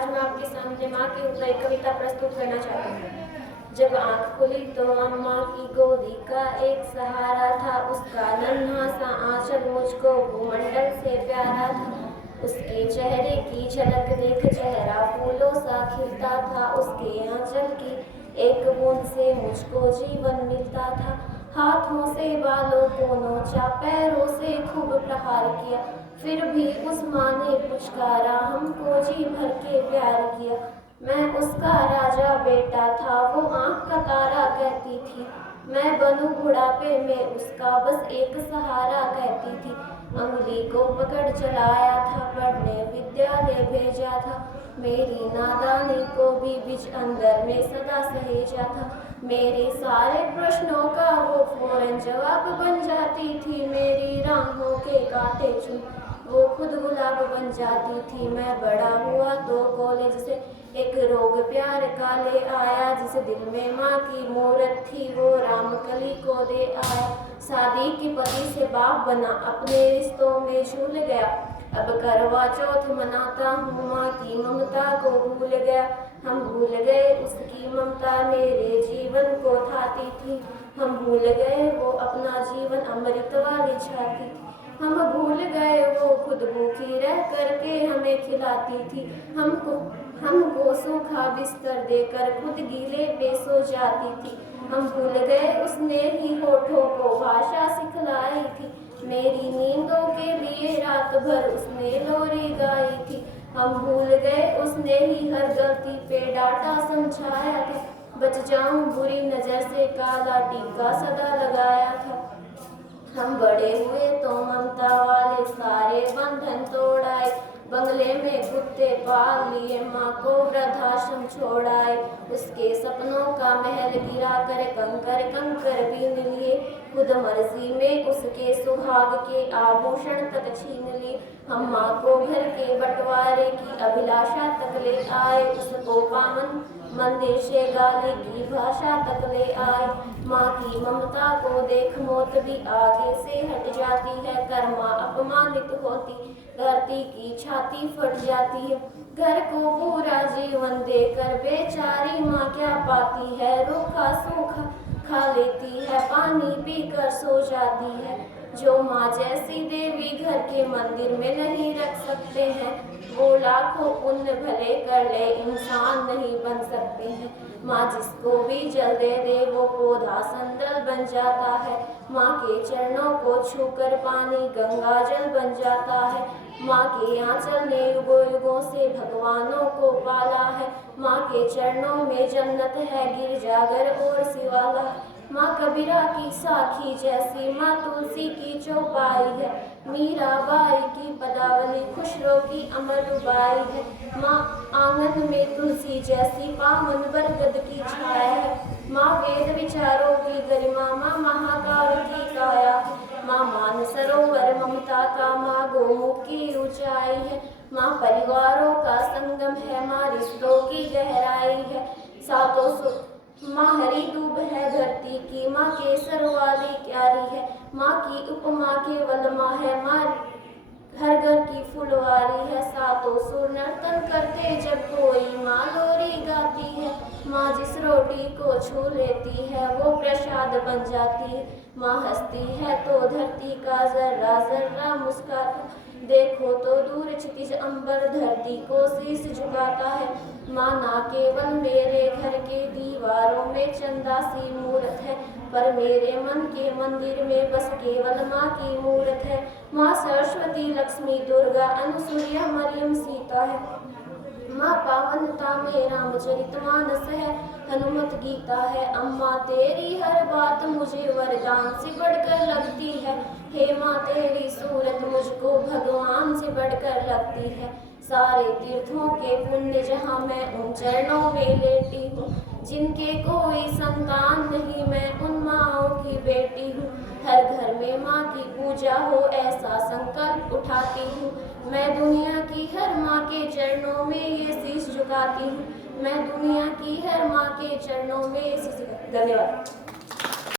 आज मैं आपके सामने माँ के ऊपर एक कविता प्रस्तुत करना चाहती हूँ। जब आँख खुली तो अम्मा की गोदी का एक सहारा था, उसका नन्हा सा आंचल मुझको भूमंडल से प्यारा था। उसके चेहरे की झलक देख चेहरा फूलों सा खिलता था, उसके आंचल की एक बूंद से मुझको जीवन मिलता था। हाथों से बालों को नोचा, पैरों से खूब प्रहार किया, फिर भी उस माँ ने पुचकारा, हमको जी भर के प्यार किया। मैं उसका राजा बेटा था, वो आँख का तारा कहती थी। मैं बनूं बुढ़ापे में उसका बस एक सहारा कहती थी। अंगुली को पकड़ चलाया था, पढ़ने विद्यालय भेजा था। मेरी नादानी को भी बीच अंदर में सदा सहेजा था। मेरे सारे प्रश्नों का वो फौरन जवाब बन जाती थी। मेरी राहों के कांटे चुन वो खुद गुलाब बन जाती थी। मैं बड़ा हुआ तो कॉलेज से एक रोग प्यार का ले आया, जिस दिल में माँ की मूरत थी वो रामकली को दे आया। शादी के पति से बाप बना, अपने रिश्तों में झूल गया। अब करवा चौथ मनाता हूँ, माँ की ममता को भूल गया। हम भूल गए उसकी ममता मेरे जीवन को थाती थी। हम भूल गए वो अपना जीवन अमृत वाली छाती थी। हम भूल गए वो खुद भूखी रह करके हमें खिलाती थी। हमको सूखा बिस्तर देकर खुद गीले पे सो जाती थी। हम भूल गए उसने ही होठों को भाषा सिखलाई थी। मेरी नींदों के लिए रात भर उसने लोरी गाई थी। हम भूल गए उसने ही हर गलती पे डांटा समझाया था। बच जाऊं बुरी नजर से काला टीका सदा लगाया था। हम बड़े हुए तो ममता वाले सारे बंधन तोड़ाए, बंगले में कुत्ते पाल लिए, माँ को वृद्धाश्रम छोड़ाए। उसके सपनों का महल गिरा कर कंकर कंकर बीन लिए, खुद मर्जी में उसके सुहाग के आभूषण तक छीन लिए। हम माँ को घर के बंटवारे की अभिलाषा तक ले आए, उसको पावन मंदिर से गाली की भाषा तक ले आए। माँ की ममता को देख मौत भी आगे से हट जाती है। कर्मा अपमानित होती, धरती की छाती फट जाती है। घर को पूरा जीवन देकर बेचारी माँ क्या पाती है, रूखा सूखा खा लेती है, पानी पीकर सो जाती है। जो माँ जैसी देवी घर के मंदिर में नहीं रख सकते हैं, वो लाखों पुण्य भले कर ले इंसान नहीं बन सकते हैं। माँ जिसको भी जल दे दे वो पौधा संदल बन जाता है। माँ के चरणों को छूकर पानी गंगा जल बन जाता है। माँ के आंचल ने युगों युगों से भगवानों को पाला है। माँ के चरणों में जन्नत है, गिरजाघर और शिवाला। माँ कबीरा की साखी जैसी, माँ तुलसी की चौपाई है। मीराबाई की पदावली, खुसरो की अमर रुबाई है। माँ आंगन में तुलसी जैसी, पावन बरगद की छाया है। माँ वेद विचारों की गरिमा, माँ महाकाल की काया है। माँ मानसरोवर ममता का, माँ गोमुख की ऊंचाई है। माँ परिवारों का संगम है, माँ रिश्तों की गहराई है। सातों माँ हरी दूब है धरती की, माँ केसर वाली क्यारी है। माँ की उपमा केवल माँ है, माँ घर घर की फुलवारी है। सातों सुर नर्तन करते जब कोई माँ लोरी गाती है। माँ जिस रोटी को छू लेती है वो प्रसाद बन जाती है। माँ हंसती है तो धरती का जर्रा जर्रा मुस्काता, देखो तो दूर क्षितिज अंबर धरती को शीश झुकाता है। माँ ना केवल मेरे घर के दीवारों में चंदा सी मूरत है, पर मेरे मन के मंदिर में बस केवल माँ की मूरत है। माँ सरस्वती लक्ष्मी दुर्गा अनुसुईया मरियम सीता है। माँ पावनता में रामचरितमानस है, हनुमत गीता है। अम्मा तेरी हर बात मुझे वरदान से बढ़कर लगती है। हे माँ तेरी सूरत मुझको भगवान से बढ़कर लगती है। सारे तीर्थों के पुण्य जहाँ मैं उन चरणों में लेटी हूँ, जिनके कोई संतान नहीं मैं उन माँओं की बेटी हूँ। हर घर में माँ की पूजा हो ऐसा संकल्प उठाती हूँ। मैं दुनिया की हर माँ के चरणों में ये शीश झुकाती हूँ। मैं दुनिया की हर माँ के चरणों में ये शीश झुकाती हूँ। धन्यवाद।